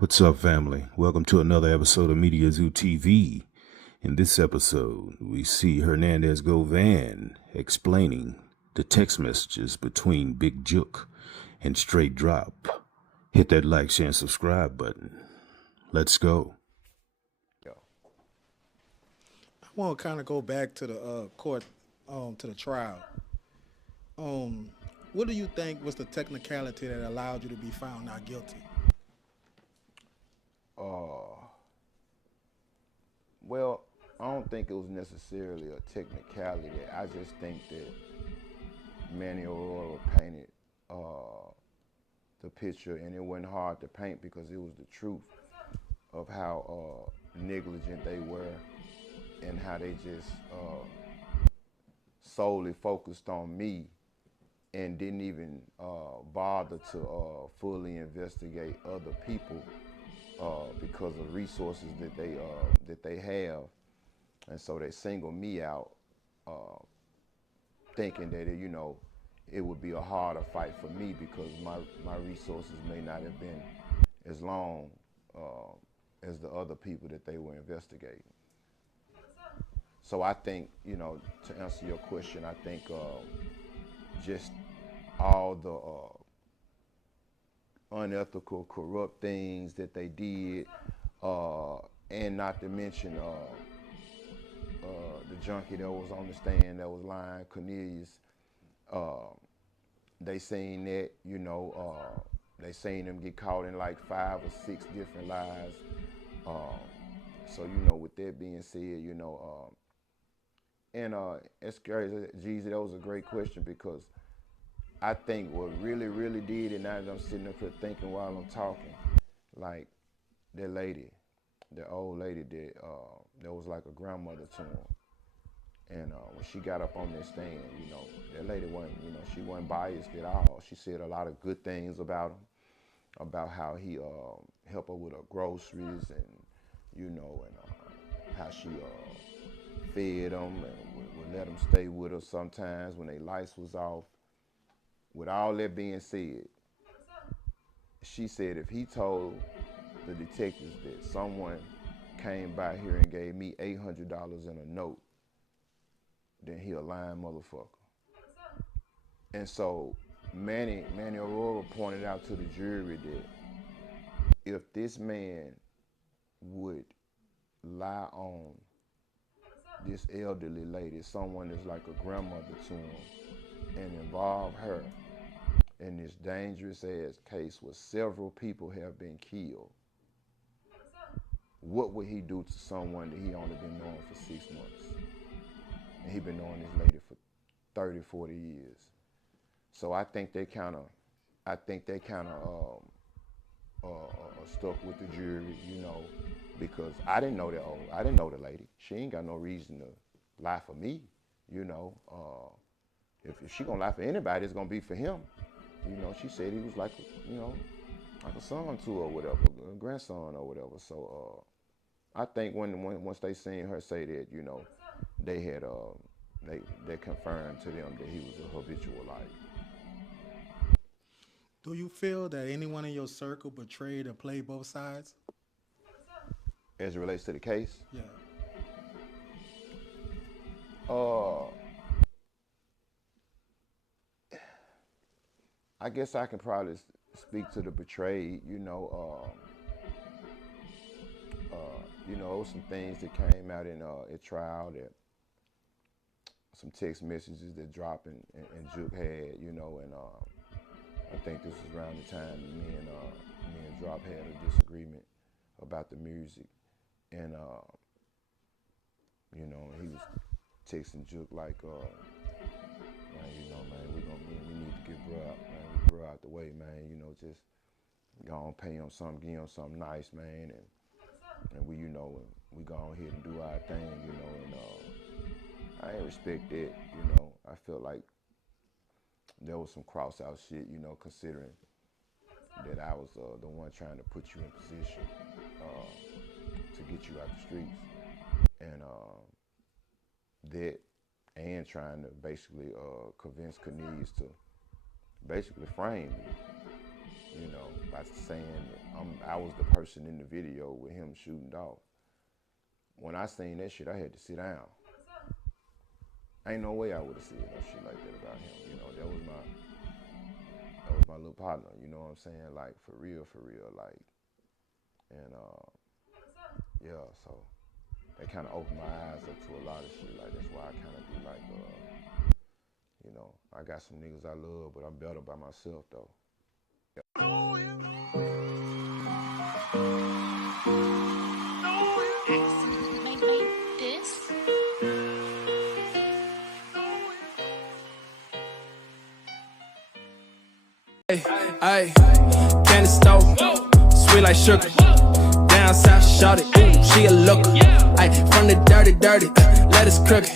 What's up, family? Welcome to another episode of Mediazewtv. In this episode, we see Hernandez Govan explaining the text messages between Big Jook and straightdrop. Hit that like, share, and subscribe button. Let's go. I want to kind of go back to the court, to the trial. What do you think was the technicality that allowed you to be found not guilty? Well, I don't think it was necessarily a technicality. I just think that Manny Aurora painted the picture, and it wasn't hard to paint because it was the truth of how negligent they were and how they just solely focused on me and didn't even bother to fully investigate other people because of resources that they have, and so they single me out, thinking that it would be a harder fight for me because my resources may not have been as long as the other people that they were investigating. So I think, to answer your question, I think just all the unethical, corrupt things that they did, and not to mention the junkie that was on the stand that was lying, Cornelius. They seen that, they seen him get caught in like 5 or 6 different lies. So, with that being said, and it's crazy, Jeezy, that was a great question because I think what really, really did it, now that I'm sitting up here thinking while I'm talking, like that lady, the old lady that was like a grandmother to him. And when she got up on that stand, that lady wasn't, she wasn't biased at all. She said a lot of good things about him, about how he helped her with her groceries and, how she fed them and would let them stay with her sometimes when their lights was off. With all that being said, she said if he told the detectives that someone came by here and gave me $800 in a note, then he a lying motherfucker. And so Manny Aurora pointed out to the jury that if this man would lie on this elderly lady, someone that's like a grandmother to him, and involve her in this dangerous ass case where several people have been killed, what would he do to someone that he only been knowing for 6 months? And he been knowing this lady for 30, 40 years. So I think they kind of stuck with the jury, because I didn't know I didn't know the lady. She ain't got no reason to lie for me, If she gonna lie for anybody, it's gonna be for him. She said he was like, like a son to her or whatever, a grandson or whatever. So I think once they seen her say that, they had they confirmed to them that he was a habitual liar. Do you feel that anyone in your circle betrayed or played both sides? As it relates to the case? Yeah. I guess I can probably speak to the betrayed. There was some things that came out in at trial, that some text messages that Drop and Jook had, and I think this was around the time me and Drop had a disagreement about the music, and he was texting Jook like, man, we need to get bro out the way, man. Just go on, pay him something, give him something nice, man, and we go on ahead and do our thing, and I ain't respect that, I felt like there was some cross out shit, considering that I was the one trying to put you in position to get you out the streets, and that, and trying to basically convince Cornelius to basically frame me, by saying I was the person in the video with him shooting Dolph. When I seen that shit, I had to sit down. Ain't no way I would have said no shit like that about him. You know, that was my little partner. You know what I'm saying? Like for real, like. And yeah, so that kind of opened my eyes up to a lot of shit. Like that's why I kind of be like, you know, I got some niggas I love, but I'm better by myself though. Ay, candy stove, sweet like sugar. Down south, shot it, she a looker. Ay, from the dirty, let us crooked.